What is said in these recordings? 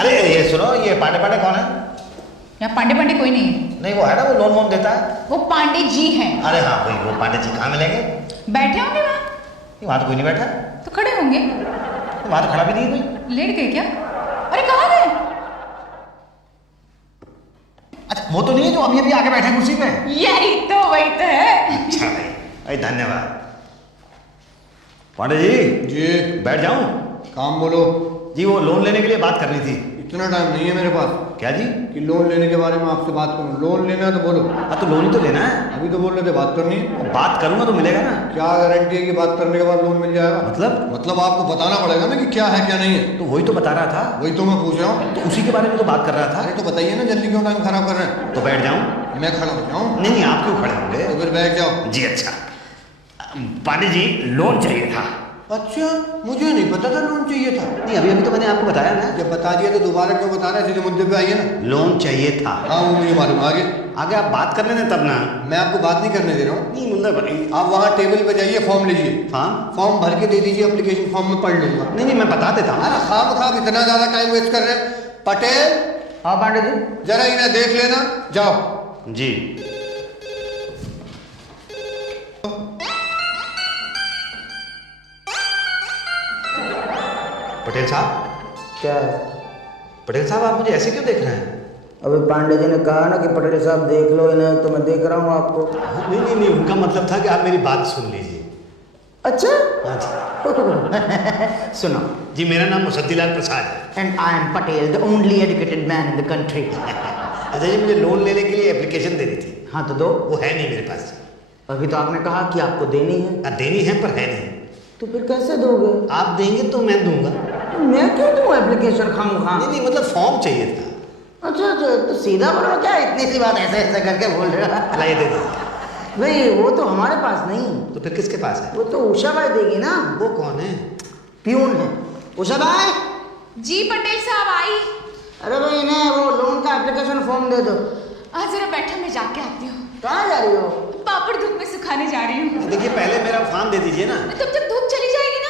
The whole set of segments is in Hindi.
अरे ये सुनो, ये पांडे पांडे कौन है? यहाँ पांडे पांडे कोई नहीं है। नहीं वो है ना, वो लोन वोन देता है। वो पांडे जी हैं। अरे हाँ भाई, वो पांडे जी कहाँ मिलेंगे? बैठे होंगे वहाँ। वहाँ तो कोई नहीं बैठा। तो खड़े होंगे। वहाँ तो खड़ा भी नहीं है कोई। लेट गए क्या? अरे कहाँ गए? अच्छा वो तो नहीं है जो अभी अभी आके बैठे हैं कुर्सी पे? यही तो, वही तो है। अच्छा भाई, धन्यवाद। पांडे जी जी बैठ जाऊं? काम बोलो। जी वो लोन लेने के लिए बात करनी थी। इतना टाइम नहीं है मेरे पास क्या जी? कि लोन लेने के बारे में आपसे बात करूं। लोन लेना है तो बोलो। हाँ तो लोन ही तो लेना है। अभी तो बोल रहे थे बात करनी है। बात करूंगा तो मिलेगा ना? क्या गारंटी है कि बात करने के बाद लोन मिल जाएगा? मतलब आपको बताना पड़ेगा ना कि क्या है क्या नहीं है। तो वही तो बता रहा था। वही तो मैं पूछ रहा हूँ। तो उसी के बारे में तो बात कर रहा था। अरे तो बताइए ना, जल्दी क्यों टाइम खराब कर रहे हैं? तो बैठ जाऊं? मैं खड़ा हो जाऊँ? नहीं नहीं, आप क्यों खड़े होंगे? तो फिर बैठ जाओ। जी अच्छा। पांडे जी लोन चाहिए था। अच्छा, मुझे नहीं पता था लोन चाहिए था। नहीं अभी अभी तो मैंने आपको बताया ना। जब बता दिया तो दोबारा क्यों बता रहे हैं? सीधे मुद्दे पे आइए ना। लोन चाहिए था। हाँ वो मुझे मालूम। आगे आगे आप बात कर लेना तब ना। मैं आपको बात नहीं करने दे रहा हूँ। नहीं मतलब आप वहाँ टेबल पे जाइए, फॉर्म लीजिए। फॉर्म भर के दे दीजिए, एप्लीकेशन फॉर्म में पढ़ लूंगा। नहीं नहीं मैं बता देता हूँ। अरे खाम इतना ज्यादा टाइम वेस्ट कर रहे हैं। पटेल। हाँ पांडे जी। जरा इन्हें देख लेना, जाओ। जी पटेल साहब। क्या है? पटेल साहब आप मुझे ऐसे क्यों देख रहे हैं? अबे पांडे जी ने कहा ना कि पटेल साहब देख लो इन्हें, तो मैं देख रहा हूँ आपको। नहीं नहीं नहीं, उनका मतलब था कि आप मेरी बात सुन लीजिए। अच्छा। हाँ जी। सुनो। जी मेरा नाम मुसद्दीलाल प्रसाद है। And I am Patel, the only educated man in the country. अच्छा जी, मुझे लोन लेने के लिए एप्लीकेशन देनी थी। हाँ तो दो। वो है नहीं मेरे पास। अभी तो आपने कहा कि आपको देनी है। देनी है पर है नहीं। तो फिर कैसे दोगे? आप देंगे तो मैं दूंगा। मैं क्यों दूँ एप्लीकेशन खाम खा? नहीं नहीं मतलब फॉर्म चाहिए था। अच्छा अच्छा, तो सीधा बोलो, क्या इतनी सी बात ऐसे ऐसे करके बोल रहे हो? लाइए दे दो। भाई वो तो हमारे पास नहीं। तो फिर किसके पास है? वो तो उषा भाई देगी ना। वो कौन है? प्यून है। उषा भाई। जी पटेल साहब आई। अरे भाई इन्हें वो लोन का एप्लीकेशन फॉर्म दे दो। जरा बैठो, मैं जाके आती हूँ। कहाँ जा रही हो? पापड़ धूप में सुखाने जा रही हूँ। देखिए पहले मेरा फॉर्म दे दीजिए ना। तब तक धूप चली जाएगी ना।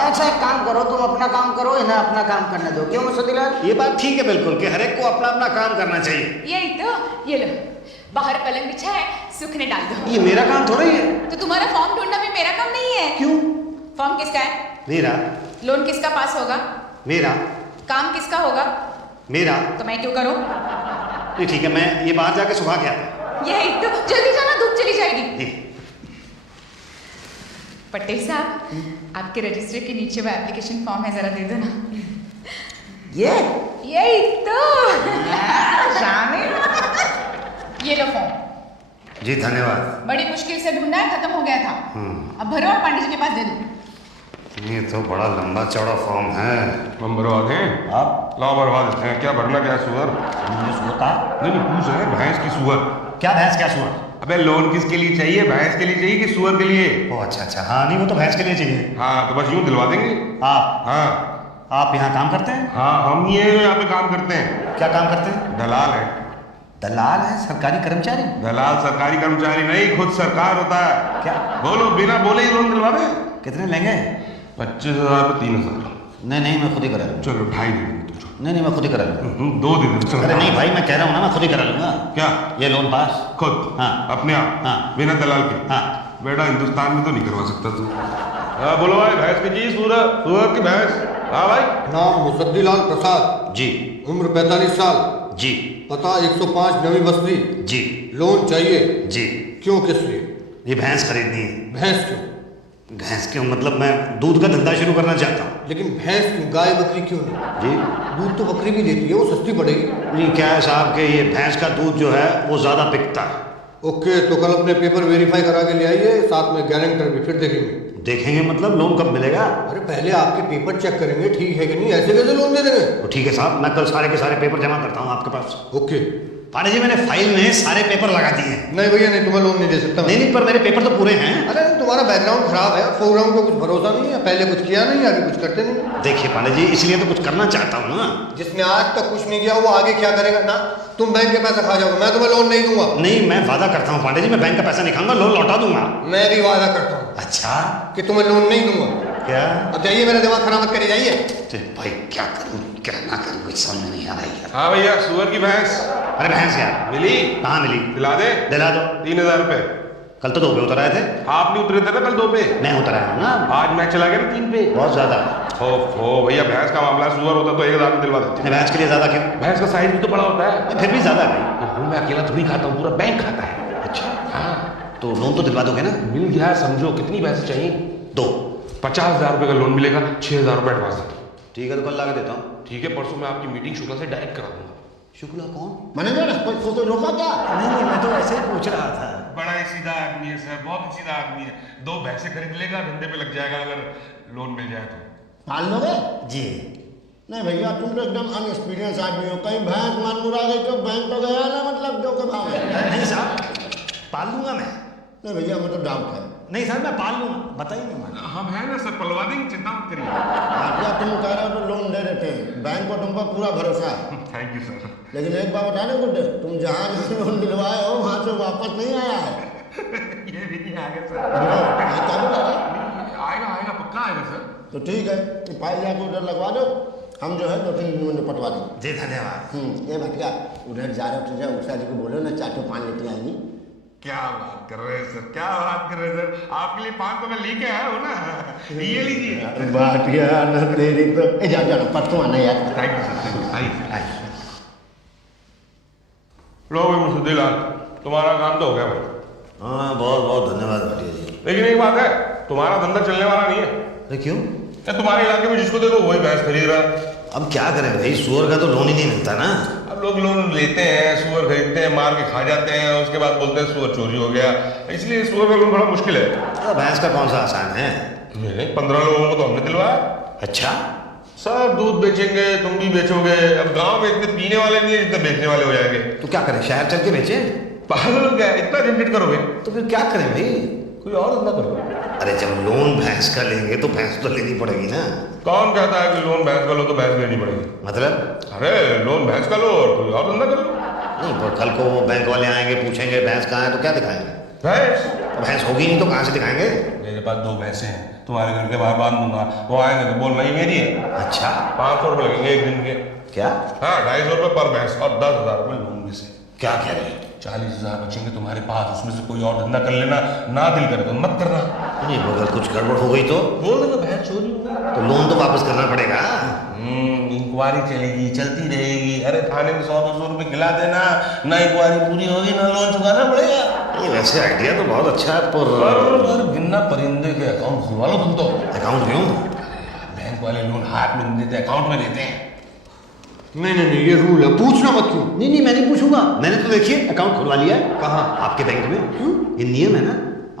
अच्छा एक काम करो, तुम अपना काम करो, इन्हें अपना काम करने दो। क्यों मुसद्दीलाल? ये बात ठीक है बिल्कुल कि हर एक को अपना अपना काम करना चाहिए। यही तो, ये लो बाहर पलंग बिछा है, सूखने डाल दो। ये मेरा काम थोड़ा ही है। तो तुम्हारा फॉर्म ढूंढना भी मेरा काम नहीं है। क्यों? फॉर्म किसका है? मेरा। लोन किसका पास होगा? मेरा। काम किसका होगा? मेरा। तो मैं क्यों करूं? नहीं ठीक है, मैं ये बाहर जाके सुबह के आता हूं। यही तो, जल्दी जाना, धूप चली जाएगी। जी। पटेल साहब आपके रजिस्टर के नीचे वो एप्लीकेशन फॉर्म है, जरा दे दो ना। यही तो। ये लो फॉर्म। जी धन्यवाद। बड़ी मुश्किल से ढूंढा है, खत्म हो गया था। अब भरो और पांडे जी के पास दे दो। ये तो बड़ा लंबा चौड़ा फॉर्म है। हम भरवा दें? आप? लाओ भरवा देते हैं। क्या भरना, क्या सुअर? मुझे सुनता। नहीं नहीं, पूछ रहे हैं भैंस की सुअर। क्या भैंस क्या सुअर? अबे लोन किसके लिए चाहिए? भैंस के लिए चाहिए कि सुअर के लिए? ओ अच्छा अच्छा, हाँ नहीं वो तो भैंस के लिए चाहिए। हाँ तो बस यूं दिलवा देंगे। आप? हाँ आप यहाँ काम करते हैं? हाँ, हम ये यहाँ पे काम करते हैं। क्या काम करते हैं? दलाल है। दलाल है? सरकारी कर्मचारी? दलाल सरकारी कर्मचारी नहीं, खुद सरकार होता है। क्या? बोलो, बिना बोले ही लोन दिलवा दे। कितने लेंगे? 25,000 पे 3,000। नहीं नहीं मैं खुद ही करा लूँगा। चलो 2.5 दे देंगे तुझको। नहीं नहीं मैं खुद ही करा लूँगा। 2 दे देंगे। चलो। अरे नहीं भाई, मैं कह रहा हूँ ना, मैं खुद ही करा लूँगा। क्या? ये लोन पास खुद? हाँ। अपने आप? हाँ। बिना दलाल के? हाँ। बेटा हिंदुस्तान में तो नहीं करवा सकता तू। हाँ बोलो भाई, भैंस की जी, सूरत की भैंस। हाँ भाई। नाम मुसद्दीलाल प्रसाद। जी। उम्र 45 साल। जी। पता 105 नवी बस्ती। जी। लोन चाहिए। जी। क्यों, किस लिए? ये भैंस खरीदनी है। भैंस क्यों? भैंस क्यों मतलब मैं दूध का धंधा शुरू करना चाहता हूँ। लेकिन भैंस क्यों, गाय बकरी क्यों नहीं? जी। दूध तो बकरी भी देती है, वो सस्ती पड़ेगी। नहीं क्या है साहब कि ये भैंस का दूध जो है वो ज़्यादा बिकता है। ओके, तो कल अपने पेपर वेरीफाई करा के ले आइए, साथ में गारंटर भी, फिर देखेंगे। देखेंगे मतलब लोन कब मिलेगा? अरे पहले आपके पेपर चेक करेंगे, ठीक है कि नहीं, ऐसे कैसे लोन दे देंगे? तो ठीक है साहब, मैं कल सारे के सारे पेपर जमा करता हूँ आपके पास। ओके। पांडे जी मैंने फाइल में सारे पेपर लगा दिए हैं। नहीं भैया नहीं, तुम्हें लोन नहीं दे सकता। नहीं नहीं पर मेरे पेपर तो पूरे हैं। अरे तुम्हारा बैकग्राउंड खराब है, फोरग्राउंड का कुछ भरोसा नहीं है, पहले कुछ किया नहीं, आगे कुछ करते नहीं। देखिए पांडे जी, इसलिए तो कुछ करना चाहता हूँ ना। जिसने आज तक कुछ नहीं किया वो आगे क्या करेगा ना? तुम बैंक के पैसा खा जाओगे, मैं तुम्हें लोन नहीं दूंगा। नहीं मैं वादा करता हूँ पांडे जी, मैं बैंक का पैसा नहीं खाऊंगा, लोन लौटा दूंगा। मैं भी वादा करता हूँ अच्छा कि तुम्हें लोन नहीं दूंगा। क्या? अब जाइए, मेरा दिमाग खराब मत करिए, जाइए। भाई क्या करूं क्या ना करूं कुछ समझ में नहीं आ रहा यार। हाँ भैया, सुअर की भैंस अरे भैंस यार मिली? कहाँ मिली? दिला दे। दिला दो। 3000 रुपए। कल तो 2 पे उतर आए थे। आप नहीं उतरे थे ना कल 2 पे? मैं उतर आया हूँ ना। आज मैं चला गया ना 3 पे। बहुत ज्यादा। हो भैया, भैंस का मामला, सुअर होता तो 1000 में दिलवा देते। भैंस के लिए ज्यादा क्यों? भैंस का साइज भी तो बड़ा होता है। फिर भी ज्यादा है भाई। मैं अकेला थोड़ी खाता हूँ, पूरा बैंक खाता है। अच्छा हाँ, तो लोन तो दिलवा दोगे ना? मिल गया समझो। कितनी भैंसें चाहिए? 2। 50,000 रुपए का लोन मिलेगा, 6,000 रुपए एडवांस दे। ठीक है तो कल ला के देता हूँ। ठीक है, परसों मैं आपकी मीटिंग शुक्ला से डायरेक्ट करा दूंगा। शुक्ला कौन? मैनेजर, कोई रोका क्या? नहीं मैं तो ऐसे ही पूछ रहा था। बड़ा ही सीधा आदमी है सर, बहुत ही सीधा आदमी है। 2 भैंसे खरीद लेगा, धंधे पे लग जाएगा अगर लोन मिल जाए तो। पाल लोगे? जी नहीं भैया, तुम तो एकदम अनएक्सपीरियंस आदमी हो। कहीं भैंस मान मुरा गई तो बैंक तो गया ना, मतलब जो के भाव है। नहीं साहब, पाल लूंगा मैं। नहीं भैया, मतलब डाउट है। नहीं सर मैं पाल लूंगा, बताइए मैं मान। हम हैं ना सर, पलवा देंगे, चिंता मत करिए। भाटिया, तुम कह रहे हो तो लोन दे देते हैं, बैंक को तुम पर पूरा भरोसा है। Thank you sir. लेकिन एक बात बताने गुड्डे, तुम जहाँ लोन दिलवाए हो वहाँ से वापस नहीं आया है। ये भी नहीं आएगा सर। क्या बोला? आएगा पक्का आएगा सर। तो ठीक है, तो फाइल जाके उधर लगवा दो, हम जो है 2-3 दिन में निपटवा देंगे। जी धन्यवाद। ये भटिया, उधर जा रहे हो उषा जी को बोलो ना, चाटो पान लेती आएंगी। क्या बात कर रहे हैं सर, क्या बात कर रहे हैं सर। आपके लिए 5 तो मैं लेके आया हूँ ना, ये लीजिए। भाटिया ना तेरी तो जा परसों आना यार। Thank you sir. आइए। लो भाई मुर्शिदीलाल, तुम्हारा काम तो हो गया भाई। हाँ बहुत बहुत धन्यवाद भाटिया जी। लेकिन एक बात है, तुम्हारा धंधा चलने वाला नहीं है। अरे क्यों? क्या तुम्हारे इलाके में जिसको देखो वही भैंस खरीद रहा है। अब क्या करें भाई, सुअर का तो लोन ही नहीं मिलता ना। अब लोग लोन लेते हैं, सुअर खरीदते हैं, मार के खा जाते हैं, उसके बाद बोलते हैं सुअर चोरी हो गया। इसलिए सुअर का लोन बड़ा मुश्किल है। भैंस का कौन सा आसान है? नहीं, 15 लोगों को तो हमने दिलवाया। अच्छा सब दूध बेचेंगे, तुम भी बेचोगे। अब गांव में इतने पीने वाले नहीं है जितने बेचने वाले हो जाएंगे। तो क्या करें, शहर चल के बेचे? पागल हो गया, इतना झंझट करोगे? तो फिर क्या करें भाई? कोई और धंधा करो। अरे जब लोन भैंस का लेंगे तो भैंस तो लेनी पड़ेगी ना। कौन कहता है कि लोन भैंस का लो तो भैंस लेनी पड़ेगी? मतलब? अरे लोन भैंस का लो और कोई और धंधा कर लो। नहीं पर कल को वो बैंक वाले आएंगे, पूछेंगे भैंस कहाँ है, तो क्या दिखाएंगे? भैंस? तो भैंस होगी नहीं तो कहाँ से दिखाएंगे? मेरे पास 2 भैंसें हैं, तुम्हारे घर के बाहर बांध दूंगा। वो आएंगे तो बोलना ही मेरी है। अच्छा 500 रुपये लगेंगे एक दिन के। क्या? हाँ, 250 रुपये पर भैंस और 10,000 रुपये लोन में से। क्या कह रहे हैं? 40,000 बचेंगे तुम्हारे पास, उसमें से कोई और धंधा कर लेना। ना दिल करे तो मत करना। नहीं अगर कुछ गड़बड़ हो गई तो? बोल देना भैंस चोरी हो गई। तो लोन तो वापस करना पड़ेगा। इंक्वायरी चलेगी, चलती रहेगी। अरे थाने में 100-200 रुपये खिला देना, ना इंक्वायरी पूरी होगी ना लोन चुकाना पड़ेगा। ये वैसे आइडिया तो बहुत अच्छा है पर बिना परिंदे के अकाउंट खुलवा लो तुम तो। अकाउंट क्यों? बैंक वाले लोन हाथ में नहीं देते, अकाउंट में देते हैं। नहीं, ये रूल है, पूछना मत क्यों। नहीं मैं नहीं पूछूंगा। मैंने तो देखिए अकाउंट खुलवा लिया है। कहाँ? आपके बैंक में। क्यों? ये नियम है ना।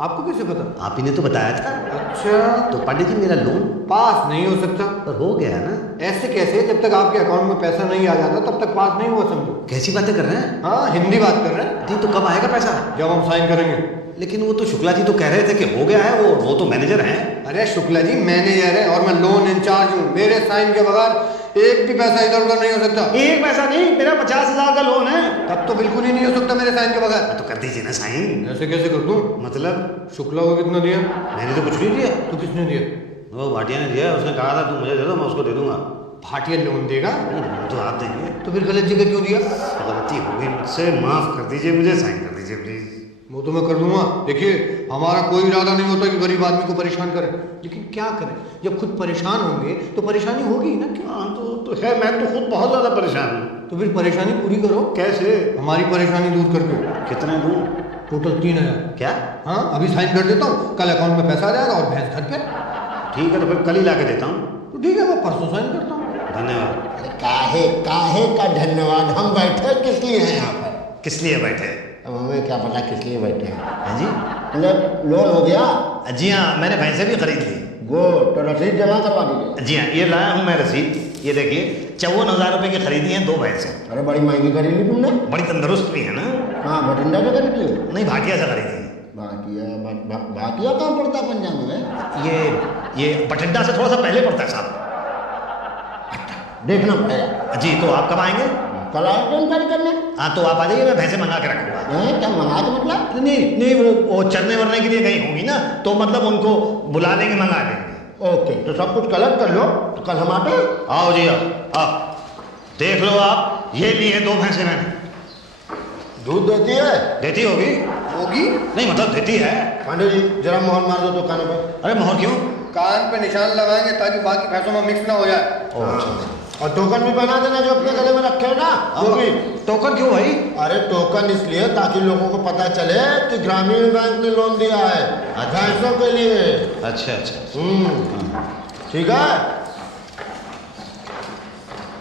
आपको कैसे पता? आप ही ने तो बताया था। अच्छा, तो पंडित जी मेरा लोन पास नहीं हो सकता। पर हो गया ना। ऐसे कैसे? जब तक आपके अकाउंट में पैसा नहीं आ जाता तब तक पास नहीं हुआ समझो। कैसी बातें कर रहे हैं? हाँ, हिंदी बात कर रहे हैं। नहीं तो कब आएगा पैसा? जब हम साइन करेंगे। लेकिन वो तो शुक्ला जी तो कह रहे थे कि हो गया है। वो तो मैनेजर हैं। अरे शुक्ला जी मैनेजर है और मैं लोन इंचार्ज हूँ। मेरे साइन के बगैर एक भी पैसा इधर उधर नहीं हो सकता। एक पैसा नहीं, मेरा 50,000 का लोन है। तब तो बिल्कुल ही नहीं हो सकता मेरे साइन के बगैर। तो कर दीजिए ना साइन। ऐसे कैसे कर दूं? मतलब शुक्ला को कितना दिया? मैंने तो कुछ नहीं दिया। तो किसने दिया? वो भाटिया ने दिया। उसने कहा था तू मुझे दे दो, मैं उसको दे दूंगा। भाटिया लोन देगा? नहीं, तो आप देंगे। तो फिर गलत जगह क्यों दिया? गलती हो गई मुझसे, माफ कर दीजिए, मुझे साइन कर दीजिए प्लीज। वो तो मैं कर दूंगा। देखिए, हमारा कोई इरादा नहीं होता कि गरीब आदमी को परेशान करें, लेकिन क्या करें, जब खुद परेशान होंगे तो परेशानी होगी ना। क्या? हाँ तो है, मैं तो खुद बहुत ज्यादा परेशान हूँ। तो फिर परेशानी पूरी करो। कैसे? हमारी परेशानी दूर करके। कितने दूँ? टोटल 3,000। क्या? हाँ, अभी साइन कर देता हूँ, कल अकाउंट में पैसा आ जाएगा और भैंस घर पे। ठीक है तो फिर कल ही ला के देता हूँ। तो ठीक है, मैं परसों साइन करता हूँ। धन्यवाद। काहे का धन्यवाद? हम बैठे किस लिए हैं यहाँ पर? किस लिए बैठे? अब हमें क्या पता किस लिए बैठे हैं। हाँ जी? मतलब लोन हो गया? जी हाँ, मैंने भैंसे भी खरीद ली। गुड, तो रसीद जमा करवा दीजिए। जी हाँ, ये लाया हूँ मैं रसीद। ये देखिए 54,000 रुपये की खरीदी है 2 भैंसें। अरे बड़ी महंगी खरीद ली तुमने। बड़ी तंदुरुस्त भी है ना। हाँ, बठिंडा से खरीद ली? नहीं भाटिया से खरीदी। भाटिया कहाँ पड़ता है पंजाब में? ये बठिंडा से थोड़ा सा पहले पड़ता है साहब। देखना पड़ेगा। जी तो आप कब आएंगे? कल आए जानकारी करने। हाँ तो आप आ जाइए, मैं भैंसे मंगा के रखूँगा। क्या मंगा के मतलब? नहीं वो चरने वरने के लिए गई होंगी ना, तो मतलब उनको बुला लेंगे, मंगा लेंगे। ओके, तो सब कुछ कलेक्ट कर लो, तो कल हम आते हैं। आओ जी आओ देख लो आप, ये लिए 2 भैंसें मैंने। दूध देती है? देती होगी? होगी। नहीं मतलब देती है। पांडे जी जरा मोहर मार दो दुकानों पे। अरे मोहर क्यों? कान पे निशान लगाएंगे ताकि बाकी भैंसों में मिक्स ना हो जाए। अच्छा। और टोकन भी बना देना जो अपने गले में रखे हो ना, वो भी। टोकन क्यों भाई? अरे टोकन इसलिए ताकि लोगों को पता चले कि ग्रामीण बैंक ने लोन दिया है भैंसों के लिए। अच्छा अच्छा। ठीक है।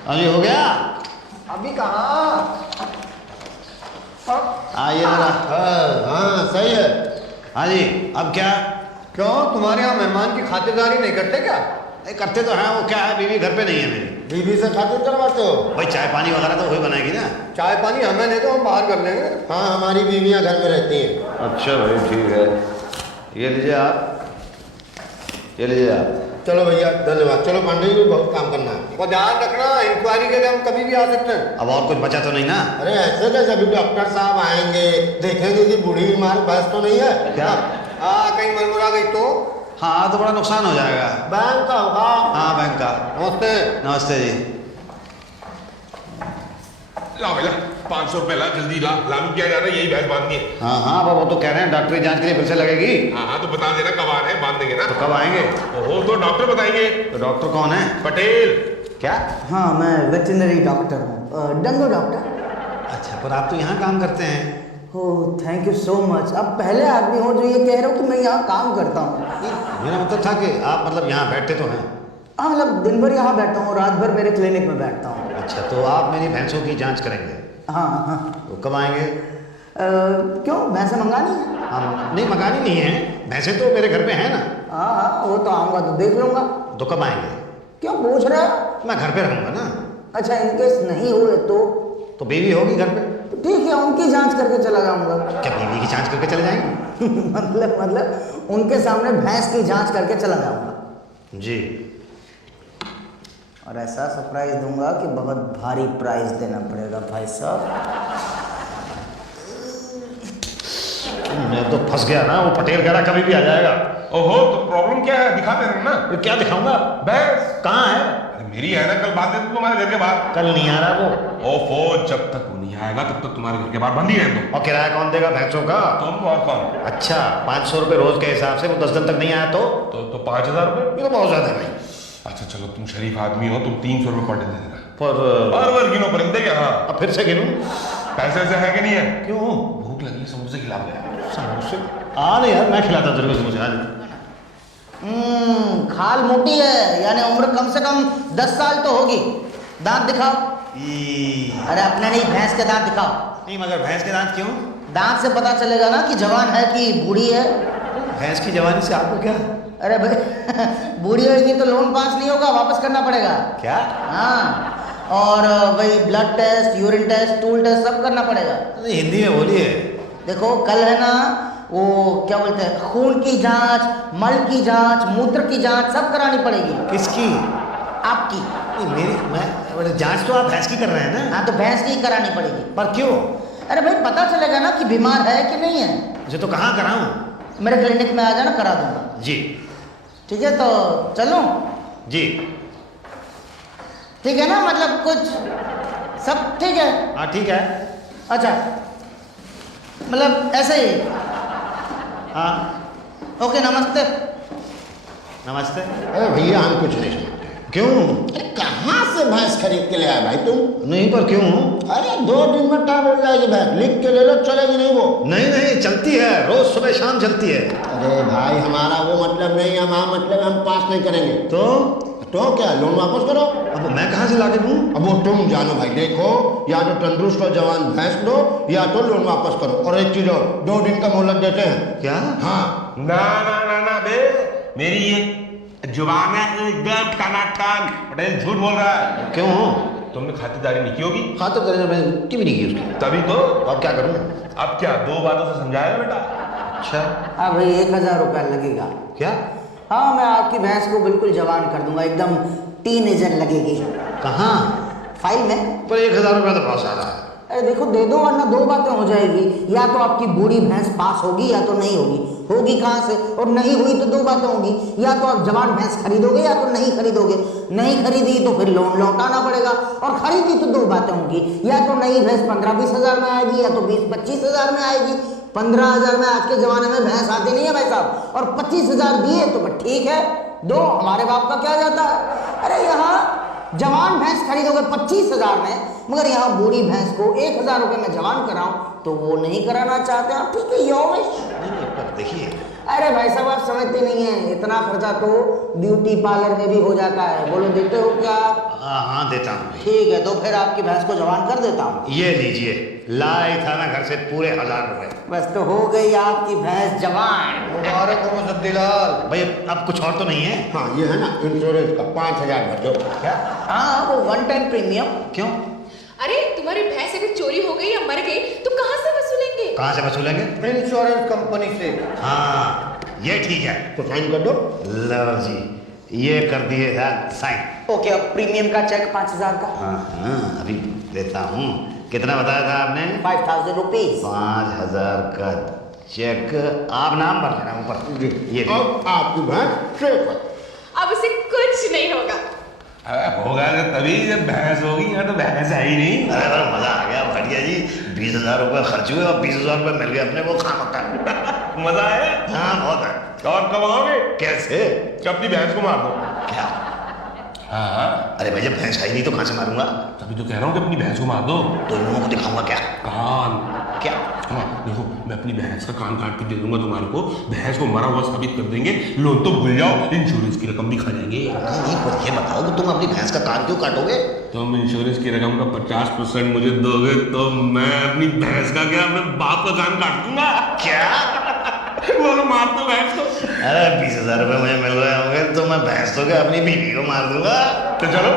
अभी हो गया? अभी कहाँ? आइए जरा। हाँ सही है। हाँ जी, अब क्या? क्यों तुम्हारे यहाँ मेहमान की खातिरदारी नहीं करते क्या? नहीं करते तो हैं, वो क्या है, बीवी घर पे नहीं है मेरी। बीवी से खातिर करवाते हो? भाई चाय पानी वगैरह तो वही बनाएगी ना। चाय पानी हमें नहीं तो हम बाहर कर लेंगे। हाँ हमारी बीवियाँ घर में रहती हैं। अच्छा भाई ठीक है, ये लीजिए आप, ये लीजिए आप। चलो भैया धन्यवाद। चलो पांडे जी को बहुत काम करना है। और ध्यान रखना, इंक्वायरी के लिए हम कभी भी आ सकते हैं। अब और कुछ बचा तो नहीं ना? अरे ऐसे कैसे, अभी डॉक्टर साहब आएंगे, देखेंगे कि बूढ़ी बीमार भैंस तो नहीं है क्या? हाँ कहीं मरमुरा गई तो? हाँ तो बड़ा नुकसान हो जाएगा। बैंक का होगा। हाँ बैंक का। नमस्ते। नमस्ते जी। ला भैया 500 रुपए ला, जल्दी ला, लागू किया जा रहा है, यही भैंस बांधनी है। हाँ हाँ वो तो कह रहे हैं डॉक्टरी जांच के लिए फिर से लगेगी। हाँ हाँ तो बता देना कब आ रहे हैं, बांध देंगे ना। तो कब आएंगे? ओहो तो डॉक्टर बताएंगे। तो डॉक्टर कौन है? पटेल। क्या? हाँ मैं वेटरनरी डॉक्टर हूँ, डंगो डॉक्टर। अच्छा पर आप तो यहाँ काम करते हैं। Oh thank you so much. अब पहले आदमी हो जो ये कह रहे हो कि मैं यहाँ काम करता हूँ। मेरा मतलब था कि आप मतलब यहाँ बैठते तो हैं। हाँ मतलब दिन भर यहाँ बैठता हूँ, रात भर मेरे क्लिनिक में बैठता हूँ। अच्छा तो आप मेरी भैंसों की जांच करेंगे? हाँ हाँ। तो कब आएंगे? क्यों भैंसें मंगानी है? हम नहीं मंगानी नहीं है, भैंसें तो मेरे घर पे हैं ना। हाँ हाँ वो तो आऊँगा तो देख लूँगा। तो कब आएंगे? क्यों पूछ रहे हो? मैं घर पे रहूँगा ना। अच्छा इनकेस नहीं हुए तो बीवी होगी घर पे? तो ठीक है उनकी जांच करके चला जाऊँगा। क्या बीवी की जांच करके चले जाएंगे? मतलब उनके सामने भैंस की जांच करके चला जाऊँगा जी। और ऐसा सरप्राइज दूंगा कि बहुत भारी प्राइस देना पड़ेगा भाई साहब। मैं तो फंस गया ना, वो पटेल कह रहा कभी भी आ जाएगा। ओहो तो प्रॉब्लम क्या है, दिखा देना ना। ये क्या दिखाऊंगा? भैंस कहाँ है? अरे मेरी है ना, कल बांध दे तुम्हारे घर के बाहर। कल नहीं आ रहा वो। ओफो जब तक वो नहीं आएगा तब तक तुम्हारे घर के बाहर बंद ही रहे तुम। और किराया कौन देगा भैंसों का? तुम और कौन? अच्छा 500 रुपये रोज के हिसाब से, वो 10 दिन तक नहीं आया तो? तो 5000 रुपए। ये तो बहुत ज्यादा है भाई। अच्छा चलो तुम शरीफ आदमी हो, तुम 300 रुपए पर डे दे देना। पर बार गिनो परिंदे क्या? हाँ अब फिर से गिनूं? पैसे ऐसे है कि नहीं है? क्यों? भूख लगी है, समोसे खिला गया। समोसे? आ नहीं यार, मैं खिलाता तेरे को समोसे आज। खाल मोटी है यानी उम्र कम से कम 10 साल तो होगी। दांत दिखाओ। अरे अपने नहीं भैंस के दांत दिखाओ। नहीं मगर भैंस के दांत क्यों? दांत से पता चलेगा ना कि जवान है कि बूढ़ी है। भैंस की जवानी से आपको क्या? अरे भाई बूढ़ी होगी तो लोन पास नहीं होगा, वापस करना पड़ेगा। क्या? हाँ और वही blood test, urine test, stool test सब करना पड़ेगा। नहीं हिंदी में बोलिए। देखो कल है ना वो क्या बोलते हैं, खून की जांच, मल की जांच, मूत्र की जांच सब करानी पड़ेगी। किसकी? आपकी। नहीं मेरी जांच तो आप भैंस की कर रहे हैं ना? हाँ तो भैंस की करानी पड़ेगी। पर क्यों? अरे भाई पता चलेगा ना कि बीमार है कि नहीं है। मुझे तो कहाँ कराऊं? मेरे क्लिनिक में आ जाना, करा दूंगा। जी। ठीक है तो चलूं? जी। ठीक है ना, मतलब कुछ सब ठीक है? हाँ ठीक है। अच्छा मतलब ऐसे ही। हाँ ओके नमस्ते। नमस्ते। अरे भैया हम कुछ नहीं समझते। क्यों? कहाँ से भैंस खरीद के ले आए भाई तुम? नहीं पर क्यों? अरे 2 दिन में क्या बोल जाएगी भैंस? लिख के ले लो, चलेगी नहीं वो? नहीं नहीं चलती है, रोज सुबह शाम चलती है। अरे भाई हमारा वो मतलब नहीं है, हमारा मतलब हम पास नहीं करेंगे। तो क्या लोन वापस करो? अब मैं कहाँ से ला के दूँ? अब वो तुम जानो भाई। देखो या तो तंदुरुस्त और जवान भैंस लो या तो लोन वापस करो। और एक चीज और, 2 दिन का मोहलत देते हैं। क्या? हाँ। ना ना ना ना बे, मेरी ये जुबान है एकदम टनाटन। पटेल झूठ बोल रहा है। क्यों? तुमने खातिरदारी नहीं की होगी। खातिर करने में की भी नहीं की उसकी। तभी तो। अब क्या करूँ? अब क्या 2 बातों से समझाएगा बेटा? अच्छा हाँ भाई 1000 रुपया लगेगा। क्या? हाँ मैं आपकी भैंस को बिल्कुल जवान कर दूंगा, एकदम टीनेजर लगेगी। कहाँ? फाइल में। पर 1000 रुपया तो बहुत सारा है। अरे देखो दे दो, वरना दो बातें हो जाएगी, या तो आपकी बूढ़ी भैंस पास होगी या तो नहीं होगी। होगी कहाँ से, और नहीं हुई तो दो बातें होंगी, या तो आप जवान भैंस खरीदोगे या तो नहीं खरीदोगे। नहीं खरीदी तो फिर लोन लौटाना पड़ेगा, और खरीदी तो दो बातें होंगी, या तो नई भैंस 15-20 हजार में आएगी या तो 20-25 हजार में आएगी। 15 हजार में आज के जमाने में भैंस आती नहीं है भाई साहब, और 25 हजार दिए तो ठीक है, दो, हमारे बाप का क्या जाता है। अरे यहाँ जवान भैंस खरीदोगे 25 हजार में, मगर यहाँ बूढ़ी भैंस को 1,000 रुपए में जवान कराऊं तो वो नहीं कराना चाहते आप। ठीक है योमेश, पर देखिए, अरे भाई साहब आप समझते नहीं है, इतना खर्चा तो ब्यूटी पार्लर में भी हो जाता है। बोलो देते हो क्या? हाँ देता हूँ। ठीक है, तो फिर आपकी भैंस को जवान कर देता हूँ। ये लीजिए, लाई था ना घर से पूरे 1,000 रुपए। बस तो हो गई आपकी भैंस जवान। मुबारक हो मुसद्दीलाल। भाई अब कुछ और तो नहीं है? हाँ ये है ना इंश्योरेंस का 5,000 भर दो। क्या? हाँ वो 1 टाइम प्रीमियम। क्यों? अरे तुम्हारी भैंस अगर चोरी हो गई या मर गई तो कहाँ से वसूलेंगे? कहाँ से वसूलेंगे? इंश्योरेंस कंपनी से। हाँ ये ठीक है। तो साइन कर दो। लो जी, ये कर दिए साइन। ओके, अब प्रीमियम का चेक 5,000 का। हाँ अभी देता हूँ। कितना बताया था आपने? 5,000 रुपीज। 5,000 का चेक। आप नाम भर देना ऊपर। ये अब आपकी भैंस सेफ है। अब उसे कुछ नहीं होगा। अरे होगा तो तभी जब भैंस होगी, यहाँ तो भैंस है ही नहीं। अरे मजा आ गया भाटिया जी। 20,000 रुपये खर्च हुए और 20,000 रुपये मिल गए अपने को खामखा। मजा आया। हाँ बहुत है। और कब आओगे? कैसे? अपनी भैंस को मार दो। क्या? हाँ अरे भैया भैंस है ही नहीं तो कहाँ से मारूंगा? तभी तो कह रहा हूँ कि अपनी भैंस को मार दो। तो इन लोगों को दिखाऊंगा क्या? कान। क्या? हाँ देखो, मैं अपनी भैंस का कान काट के दे दूंगा तुम्हारे को, भैंस को मरा हुआ साबित कर देंगे, लोन तो भूल जाओ, इंश्योरेंस की रकम भी खा जाएंगे। नहीं पर ये बताओ कि तुम अपनी भैंस का कान क्यों काटोगे? तुम इंश्योरेंस की रकम का 50% मुझे दोगे तो मैं अपनी भैंस का क्या, अपने बाप का कान काट दूंगा। क्या? बोलो मार दो भैंस को। अरे 20,000 रुपये मुझे मिल रहे होंगे तो मैं भैंस तो क्या अपनी बीवी को मार दूंगा। तो चलो।